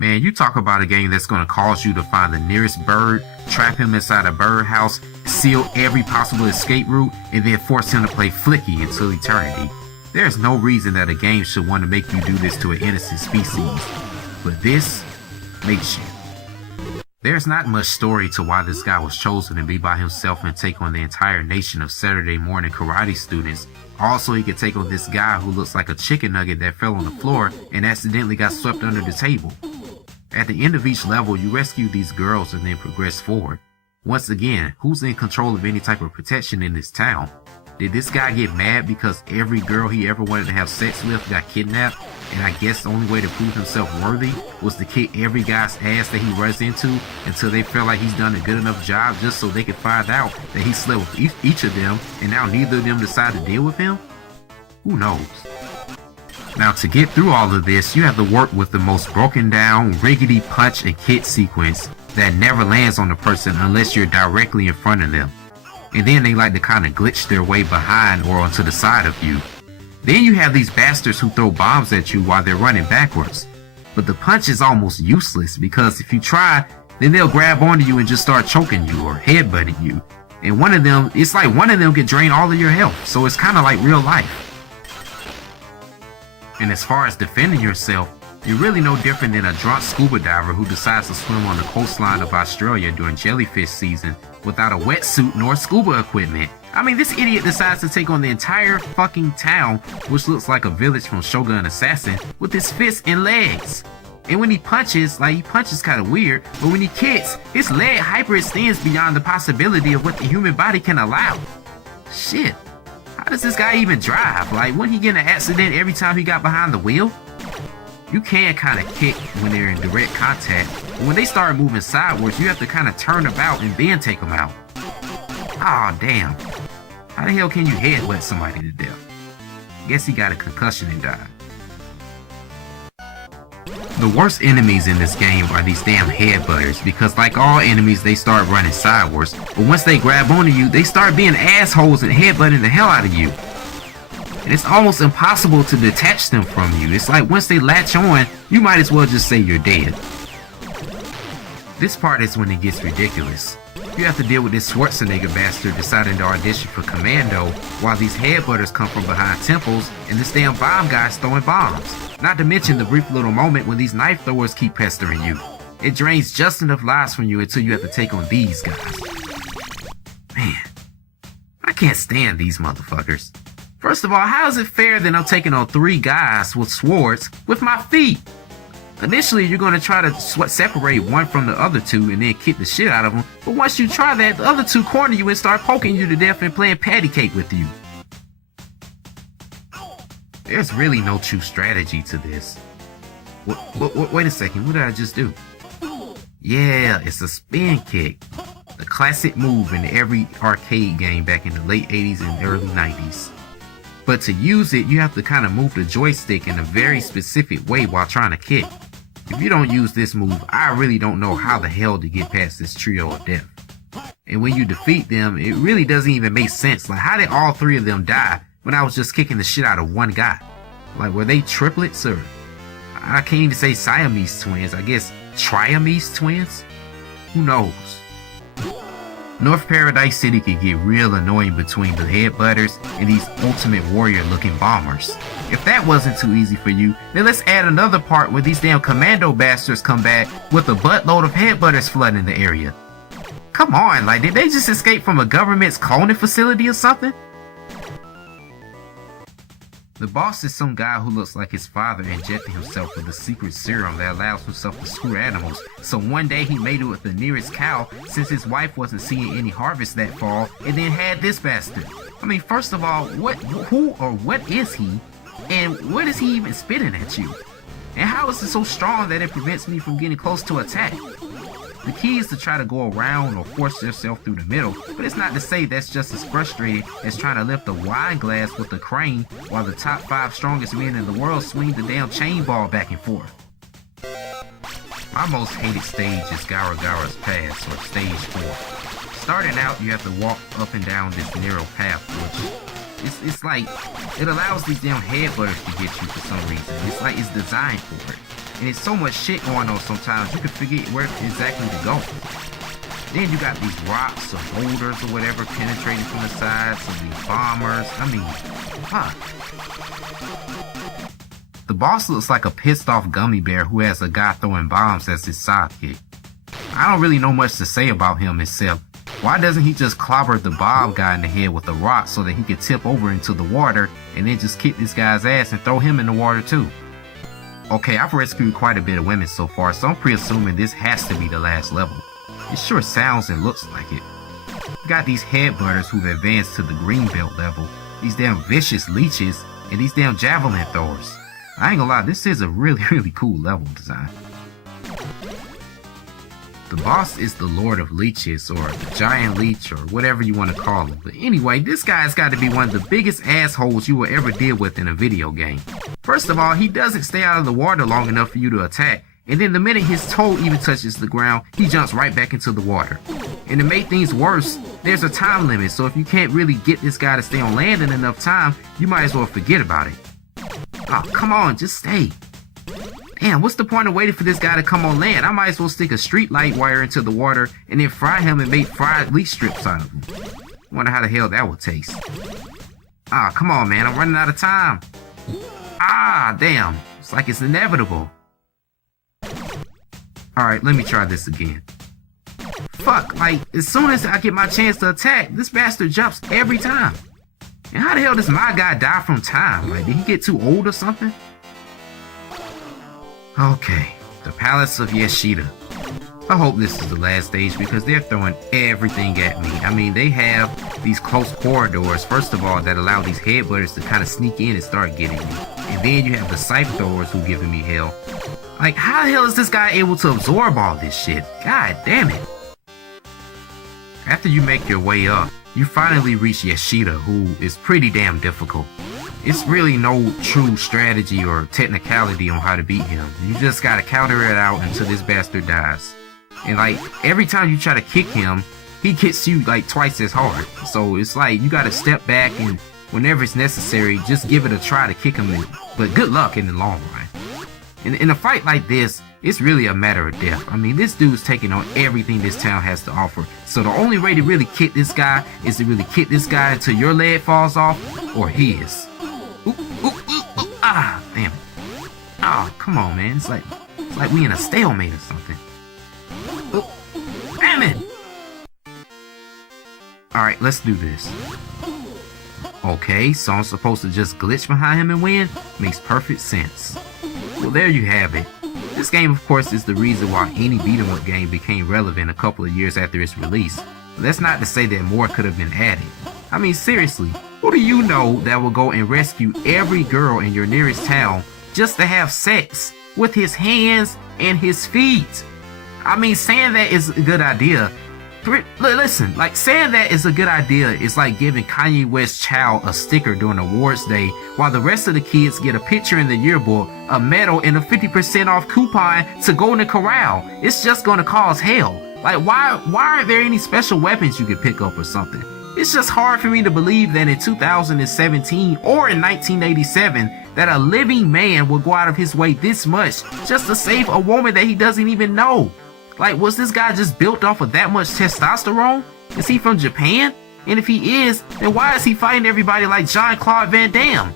Man, you talk about a game that's going to cause you to find the nearest bird, trap him inside a birdhouse, seal every possible escape route, and then force him to play Flicky until eternity. There's no reason that a game should want to make you do this to an innocent species, but this makes you. There's not much story to why this guy was chosen to be by himself and take on the entire nation of Saturday morning karate students. Also, he could take on this guy who looks like a chicken nugget that fell on the floor and accidentally got swept under the table. At the end of each level, you rescue these girls and then progress forward. Once again, who's in control of any type of protection in this town? Did this guy get mad because every girl he ever wanted to have sex with got kidnapped? And I guess the only way to prove himself worthy was to kick every guy's ass that he runs into until they feel like he's done a good enough job just so they can find out that he slept with each of them and now neither of them decide to deal with him? Who knows? Now to get through all of this, you have to work with the most broken down, riggedy punch and kick sequence that never lands on the person unless you're directly in front of them. And then they like to kind of glitch their way behind or onto the side of you. Then you have these bastards who throw bombs at you while they're running backwards. But the punch is almost useless because if you try, then they'll grab onto you and just start choking you or headbutting you. And it's like one of them can drain all of your health, so it's kind of like real life. And as far as defending yourself, you're really no different than a drunk scuba diver who decides to swim on the coastline of Australia during jellyfish season without a wetsuit nor scuba equipment. I mean, this idiot decides to take on the entire fucking town, which looks like a village from Shogun Assassin, with his fists and legs. And when he punches kind of weird, but when he kicks, his leg hyperextends beyond the possibility of what the human body can allow. Shit. How does this guy even drive? Like, wouldn't he get in an accident every time he got behind the wheel? You can kind of kick when they're in direct contact, but when they start moving sideways, you have to kind of turn about and then take them out. Aw, damn. How the hell can you headbutt somebody to death? Guess he got a concussion and died. The worst enemies in this game are these damn headbutters because like all enemies, they start running sideways, but once they grab onto you, they start being assholes and headbutting the hell out of you. And it's almost impossible to detach them from you. It's like once they latch on, you might as well just say you're dead. This part is when it gets ridiculous. You have to deal with this Schwarzenegger bastard deciding to audition for Commando while these headbutters come from behind temples and this damn bomb guy's throwing bombs. Not to mention the brief little moment when these knife throwers keep pestering you. It drains just enough lives from you until you have to take on these guys. Man, I can't stand these motherfuckers. First of all, how is it fair that I'm taking on 3 guys with swords with my feet? Initially, you're going to try to separate one from the other 2 and then kick the shit out of them. But once you try that, the other 2 corner you and start poking you to death and playing patty cake with you. There's really no true strategy to this. Wait a second, what did I just do? Yeah, it's a spin kick. The classic move in every arcade game back in the late 80s and early 90s. But to use it, you have to kind of move the joystick in a very specific way while trying to kick. If you don't use this move, I really don't know how the hell to get past this trio of death. And when you defeat them, it really doesn't even make sense. Like, how did all 3 of them die when I was just kicking the shit out of one guy? Like, were they triplets or... I can't even say Siamese twins. I guess Triamese twins? Who knows? North Paradise City could get real annoying between the headbutters and these Ultimate Warrior looking bombers. If that wasn't too easy for you, then let's add another part where these damn commando bastards come back with a buttload of headbutters flooding the area. Come on, like did they just escape from a government's cloning facility or something? The boss is some guy who looks like his father injected himself with a secret serum that allows himself to screw animals. So one day he made it with the nearest cow since his wife wasn't seeing any harvest that fall and then had this bastard. I mean, first of all, who or what is he? And what is he even spitting at you? And how is it so strong that it prevents me from getting close to attack? The key is to try to go around or force yourself through the middle, but it's not to say that's just as frustrating as trying to lift a wine glass with a crane while the top 5 strongest men in the world swing the damn chain ball back and forth. My most hated stage is Garagara's Pass, or Stage 4. Starting out, you have to walk up and down this narrow path, which it's like, it allows these damn headbutters to get you for some reason. It's like it's designed for it. and it's so much shit going on sometimes you can forget where exactly to go. Then you got these rocks or boulders or whatever penetrating from the sides of these bombers. I mean, The boss looks like a pissed off gummy bear who has a guy throwing bombs as his sidekick. I don't really know much to say about him except, why doesn't he just clobber the bomb guy in the head with a rock so that he could tip over into the water and then just kick this guy's ass and throw him in the water too? Okay, I've rescued quite a bit of women so far, so I'm pre-assuming this has to be the last level. It sure sounds and looks like it. You got these headbutters who've advanced to the green belt level, these damn vicious leeches, and these damn javelin throwers. I ain't gonna lie, this is a really cool level design. The boss is the Lord of Leeches, or the Giant Leech, or whatever you want to call him. But anyway, this guy's got to be one of the biggest assholes you will ever deal with in a video game. First of all, he doesn't stay out of the water long enough for you to attack, and then the minute his toe even touches the ground, he jumps right back into the water. And to make things worse, there's a time limit, so if you can't really get this guy to stay on land in enough time, you might as well forget about it. Oh, come on, just stay. Damn, what's the point of waiting for this guy to come on land? I might as well stick a street light wire into the water and then fry him and make fried leaf strips out of him. Wonder how the hell that would taste. Ah, come on, man, I'm running out of time. Ah, damn, it's like it's inevitable. Alright, let me try this again. Fuck, like, as soon as I get my chance to attack, this bastard jumps every time. And how the hell does my guy die from time? Like, did he get too old or something? Okay, the Palace of Yashida. I hope this is the last stage because they're throwing everything at me. I mean, they have these close corridors, first of all, that allow these headbutters to kind of sneak in and start getting me. And then you have the scythe throwers who giving me hell. Like, how the hell is this guy able to absorb all this shit? God damn it. After you make your way up, you finally reach Yashida, who is pretty damn difficult. It's really no true strategy or technicality on how to beat him. You just gotta counter it out until this bastard dies. And like, every time you try to kick him, he kicks you like twice as hard. So it's like, you gotta step back and whenever it's necessary, just give it a try to kick him in. But good luck in the long run. In a fight like this, it's really a matter of death. I mean, this dude's taking on everything this town has to offer. So the only way to really kick this guy is to really kick this guy until your leg falls off, or his. Ah, damn it. Oh, come on, man. It's like we in a stalemate or something. Ooh, damn it! Alright, let's do this. Okay, so I'm supposed to just glitch behind him and win? Makes perfect sense. Well, there you have it. This game, of course, is the reason why any beat-em-up game became relevant a couple of years after its release. That's not to say that more could have been added. I mean, seriously, who do you know that will go and rescue every girl in your nearest town just to have sex with his hands and his feet? I mean, saying that is a good idea. Listen, like, saying that is a good idea is like giving Kanye West's child a sticker during awards day while the rest of the kids get a picture in the yearbook, a medal, and a 50% off coupon to Golden Corral. It's just gonna cause hell. Like, why aren't there any special weapons you could pick up or something? It's just hard for me to believe that in 2017 or in 1987 that a living man would go out of his way this much just to save a woman that he doesn't even know. Like, was this guy just built off of that much testosterone? Is he from Japan? And if he is, then why is he fighting everybody like Jean-Claude Van Damme?